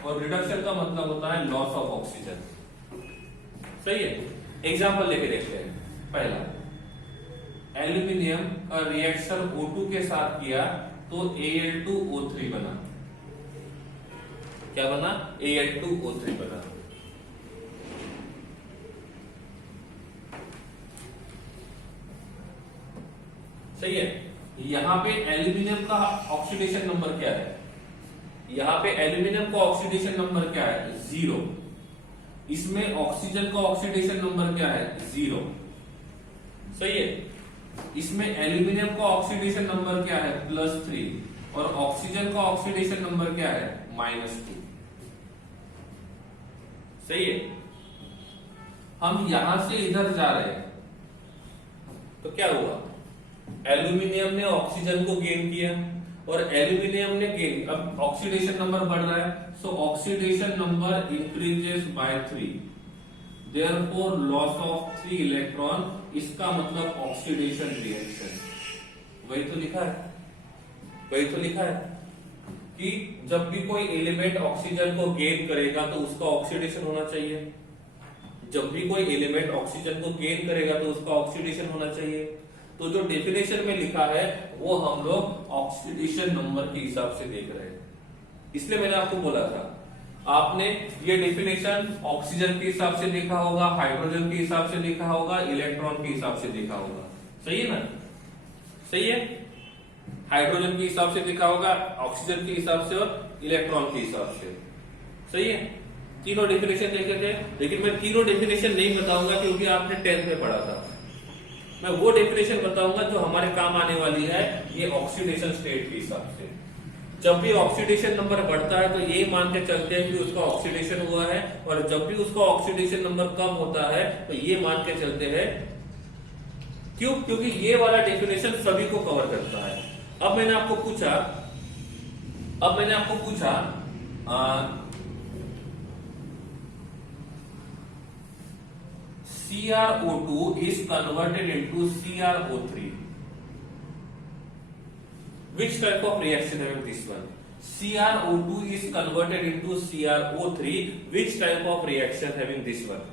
और रिडक्शन का मतलब होता है लॉस ऑफ ऑक्सीजन। सही है, एग्जांपल लेके देखते हैं। पहला एल्यूमिनियम का रिएक्शन O2 के साथ किया तो Al2O3 बना। क्या बना? Al2O3 बना। सही है। यहां पे एल्यूमिनियम का ऑक्सीडेशन नंबर क्या है? यहां पे एल्यूमिनियम का ऑक्सीडेशन नंबर क्या है? 0। इसमें ऑक्सीजन का ऑक्सीडेशन नंबर क्या है? 0। सही है। इसमें एल्यूमिनियम का ऑक्सीडेशन नंबर क्या है? +3 और ऑक्सीजन का ऑक्सीडेशन नंबर क्या है? -2। सही है। हम यहां से इधर जा रहे हैं तो क्या हुआ? एल्यूमिनियम ने ऑक्सीजन को गेन किया और एल्यूमिनियम ने गेन, अब ऑक्सीडेशन नंबर बढ़ रहा है, सो oxidation number increases bye 3, therefore loss of 3 electron. इसका मतलब ऑक्सीडेशन रिएक्शन। वही तो लिखा है, वही तो लिखा है कि जब भी कोई एलिमेंट ऑक्सीजन को गेन करेगा तो उसका ऑक्सीडेशन होना चाहिए। जब भी कोई एलिमेंट ऑक्सीजन को गेन करेगा तो उसका ऑक्सीडेशन होना चाहिए। तो जो डेफिनेशन में लिखा है वो हम लोग ऑक्सीडेशन नंबर के हिसाब से देख रहे हैं। इसलिए मैंने आपको बोला था, आपने ये डेफिनेशन ऑक्सीजन के हिसाब से देखा होगा, हाइड्रोजन के हिसाब से देखा होगा, इलेक्ट्रॉन के हिसाब से देखा होगा। सही है ना? सही है। हाइड्रोजन के हिसाब से देखा होगा, ऑक्सीजन के हिसाब से और इलेक्ट्रॉन के हिसाब से। सही है। तीनों डेफिनेशन देखे थे, लेकिन मैं तीनों डेफिनेशन नहीं बताऊंगा क्योंकि आपने 10th में पढ़ा था। मैं वो डेफिनेशन बताऊंगा जो हमारे काम आने वाली है, ये ऑक्सीडेशन स्टेट के हिसाब से। जब भी ऑक्सीडेशन नंबर बढ़ता है तो ये मान के चलते हैं कि उसका ऑक्सीडेशन हुआ है, और जब भी उसका ऑक्सीडेशन नंबर कम होता है तो ये मान के चलते हैं। क्यों? क्योंकि ये वाला डेफिनेशन सभी को कवर करता है। अब मैंने आपको पूछा CrO2 is converted into CrO3. Which type of reaction having this one? CrO2 is converted into CrO3. Which type of reaction having this one?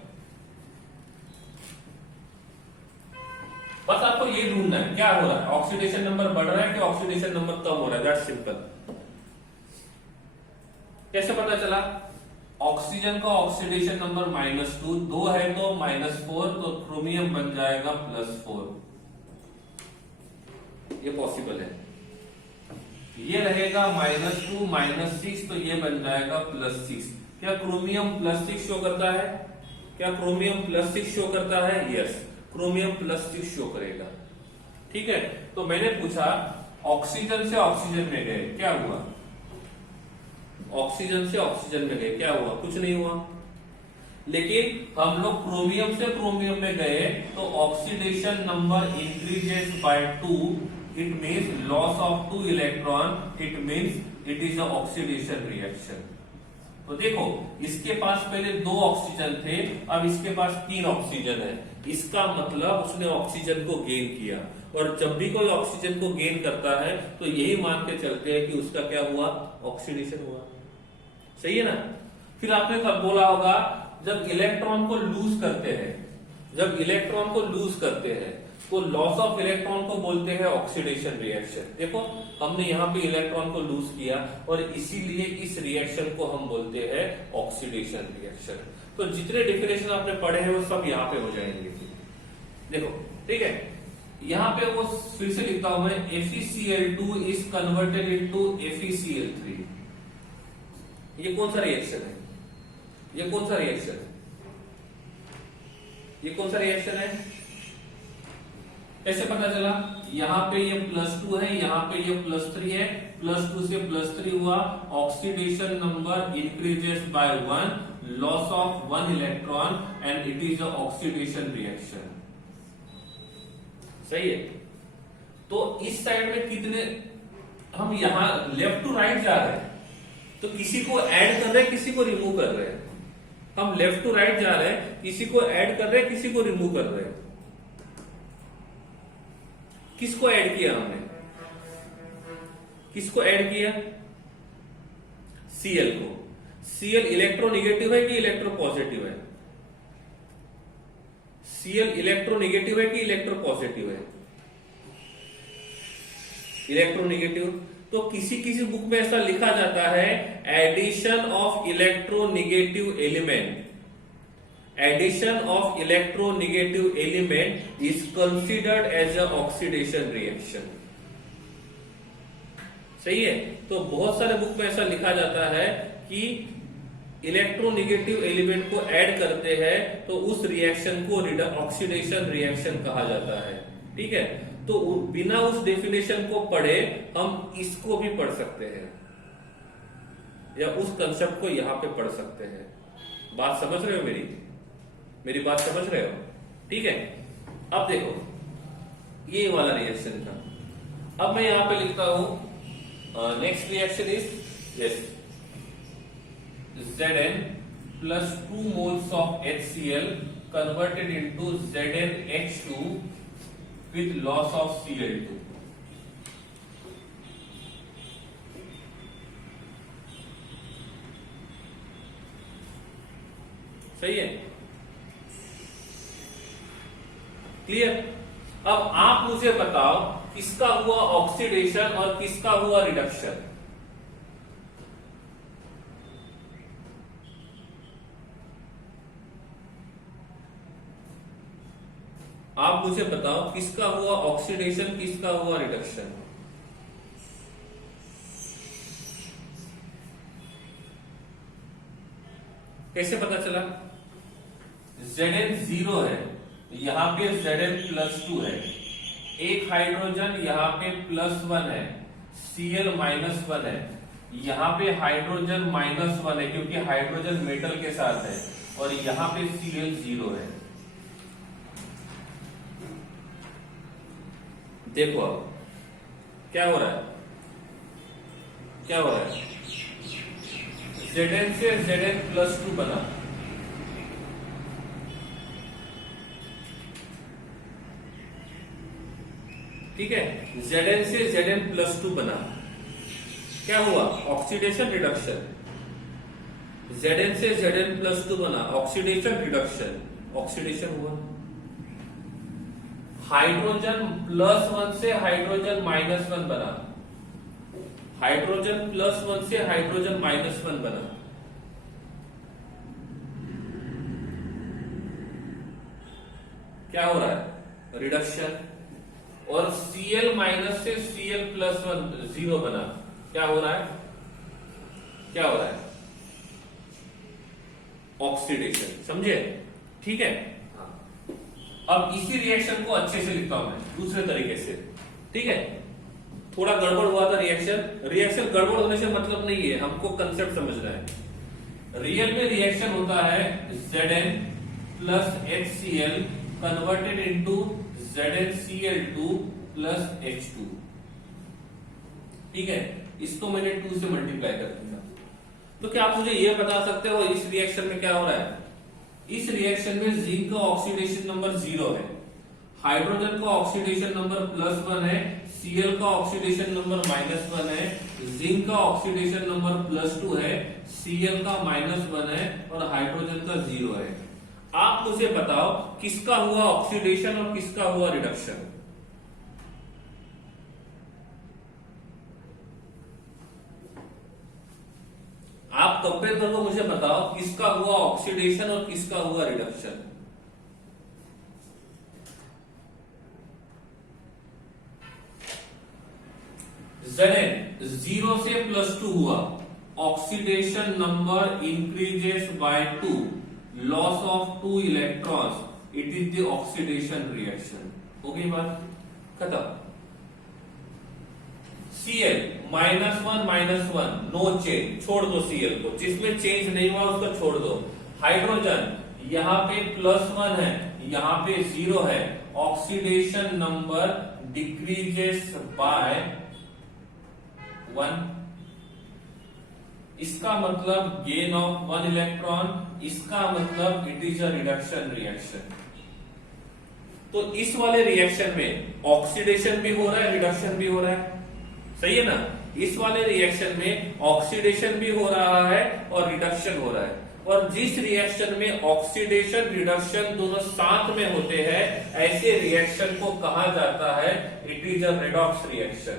बस आपको ये ढूंढना है क्या हो रहा है, ऑक्सीडेशन नंबर बढ़ रहा है कि ऑक्सीडेशन नंबर कम हो रहा है। That's simple. कैसे पता चला? ऑक्सीजन का ऑक्सीडेशन नंबर -2, 2 है तो -4, तो क्रोमियम बन जाएगा +4। ये पॉसिबल है। ये रहेगा -2 -6, तो ये बन जाएगा +6। क्या क्रोमियम +6 शो करता है? क्या क्रोमियम +6 शो करता है? यस, क्रोमियम +6 शो करेगा। ठीक है। तो मैंने पूछा ऑक्सीजन से ऑक्सीजन में गए, क्या हुआ? ऑक्सीजन से ऑक्सीजन में गए, क्या हुआ? कुछ नहीं हुआ। लेकिन हम लोग क्रोमियम से क्रोमियम में गए तो oxidation number increases bye 2, it means loss of 2 electron, it means it is a oxidation reaction. तो देखो, इसके पास पहले 2 ऑक्सीजन थे, अब इसके पास 3 ऑक्सीजन है। इसका मतलब उसने ऑक्सीजन को गेन किया, और जब भी कोई ऑक्सीजन को गेन करता है तो यही मान के चलते हैं कि उसका क्या हुआ? ऑक्सीडेशन हुआ। सही है ना? फिर आपने कब बोला होगा, जब इलेक्ट्रॉन को लूज करते हैं, जब इलेक्ट्रॉन को लूज करते हैं तो लॉस ऑफ इलेक्ट्रॉन को बोलते हैं ऑक्सीडेशन रिएक्शन। देखो, हमने यहाँ पे इलेक्ट्रॉन को लूज किया और इसीलिए इस रिएक्शन को हम बोलते हैं ऑक्सीडेशन रिएक्शन। तो जितने डेफिनेशन आपने पढ़े हैं वो सब यहाँ पे हो जाएंगे। देखो, ठीक है। यहाँ पे वो फिर से लिखता हूं मैं, FeCl2 is converted into FeCl3। ये कौन सा रिएक्शन है? ये कौन सा रिएक्शन है? ये कौन सा रिएक्शन है? कैसे पता चला? यहाँ पे ये +2 है, यहाँ पे ये +3 है, +2 से +3 हुआ, oxidation number increases by 1, loss of 1 electron, and it is a oxidation reaction. सही है। तो इस साइड में कितने, हम यहां लेफ्ट टू राइट जा रहे हैं तो किसी को ऐड कर रहे हैं, किसी को रिमूव कर रहे हैं। हम लेफ्ट टू राइट जा रहे हैं, किसी को ऐड कर रहे हैं, किसी को रिमूव कर रहे हैं। किसको ऐड किया हमने? किसको ऐड किया? Cl को। Cl इलेक्ट्रोनेगेटिव है कि इलेक्ट्रोपॉजिटिव है? Cl इलेक्ट्रोनेगेटिव है कि इलेक्ट्रोपॉजिटिव है? इलेक्ट्रोनेगेटिव। तो किसी किसी बुक में ऐसा लिखा जाता है addition of electronegative element, addition of electronegative element is considered as a oxidation reaction. सही है। तो बहुत सारे बुक में ऐसा लिखा जाता है कि इलेक्ट्रोनेगेटिव एलिमेंट को ऐड करते हैं तो उस रिएक्शन को ऑक्सीडेशन रिएक्शन कहा जाता है। ठीक है। तो बिना उस डेफिनेशन को पढ़े हम इसको भी पढ़ सकते हैं या उस कंसेप्ट को यहां पे पढ़ सकते हैं। बात समझ रहे हो मेरी बात समझ रहे हो? ठीक है। अब देखो ये वाला रिएक्शन था। अब मैं यहां पे लिखता हूं next reaction is yes Zn plus 2 moles of HCl converted into ZnH2 with loss of Cl2। सही है, क्लियर। अब आप मुझे बताओ किसका हुआ ऑक्सीडेशन और किसका हुआ रिडक्शन। आप मुझे बताओ किसका हुआ ऑक्सीडेशन किसका हुआ रिडक्शन। कैसे पता चला? Zn 0 है, यहां पे Zn +2 है, एक हाइड्रोजन यहां पे +1 है, Cl -1 है, यहां पे हाइड्रोजन -1 है क्योंकि हाइड्रोजन मेटल के साथ है, और यहां पे Cl 0 है। देखो अब क्या हो रहा है, क्या हो रहा है? Zn से Zn +2 बना, ठीक है। Zn से Zn +2 बना, क्या हुआ? Oxidation reduction. Zn से Zn +2 बना, ऑक्सीडेशन रिडक्शन, ऑक्सीडेशन हुआ। हाइड्रोजन +1 से हाइड्रोजन -1 बना, हाइड्रोजन +1 से हाइड्रोजन -1 बना, क्या हो रहा है? रिडक्शन। और Cl- से Cl +1 0 बना, क्या हो रहा है? क्या हो रहा है? ऑक्सीडेशन। समझे? ठीक है। अब इसी रिएक्शन को अच्छे से लिखता हूं मैं दूसरे तरीके से। ठीक है। थोड़ा गड़बड़ हुआ था रिएक्शन गड़बड़ होने से मतलब नहीं है, हमको कंसेप्ट समझना है। रियल में रिएक्शन होता है Zn plus HCl converted into ZnCl2 plus H2। ठीक है। इसको मैंने 2 से मल्टीप्लाई कर दिया। तो क्या आप मुझे यह बता सकते हो इस रिएक्शन में क्या हो रहा है? इस रिएक्शन में जिंक का ऑक्सीडेशन नंबर 0 है, हाइड्रोजन का ऑक्सीडेशन नंबर +1 है, Cl का ऑक्सीडेशन नंबर -1 है, जिंक का ऑक्सीडेशन नंबर +2 है, Cl का -1 है और हाइड्रोजन का 0 है। आप मुझे बताओ किसका हुआ ऑक्सीडेशन और किसका हुआ रिडक्शन। आप कंपेयर करो, मुझे बताओ किसका हुआ ऑक्सीडेशन और किसका हुआ रिडक्शन। Zn 0 से +2 हुआ, oxidation number increases bye 2, loss of 2 electrons, it is the oxidation reaction. हो गई बात खत्म। Cl -1 नो चेंज, छोड़ दो Cl को, जिसमें चेंज नहीं हुआ उसको छोड़ दो। हाइड्रोजन यहाँ पे +1 है, यहाँ पे 0 है, ऑक्सीडेशन नंबर डिक्रीजेस बाय 1। इसका मतलब गेन ऑफ 1 इलेक्ट्रॉन, इसका मतलब it is a reduction reaction. तो इस वाले रिएक्शन में ऑक्सीडेशन भी हो रहा है, रिडक्शन भी हो रहा है। सही है ना? इस वाले रिएक्शन में ऑक्सीडेशन भी हो रहा है और रिडक्शन हो रहा है। और जिस रिएक्शन में ऑक्सीडेशन रिडक्शन दोनों साथ में होते हैं, ऐसे रिएक्शन को कहा जाता है it is a redox reaction.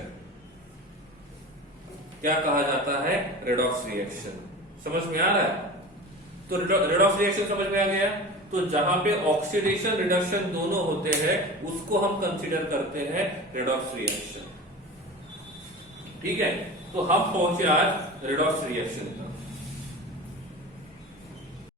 क्या कहा जाता है? Redox reaction. समझ में आ रहा है? तो रेडॉक्स रिएक्शन समझ में आ गया। तो जहां पे ऑक्सीडेशन रिडक्शन दोनों होते हैं उसको हम कंसीडर करते हैं रेडॉक्स रिएक्शन। ठीक है, तो हम पहुंचे आज रेडॉक्स रिएक्शन तक।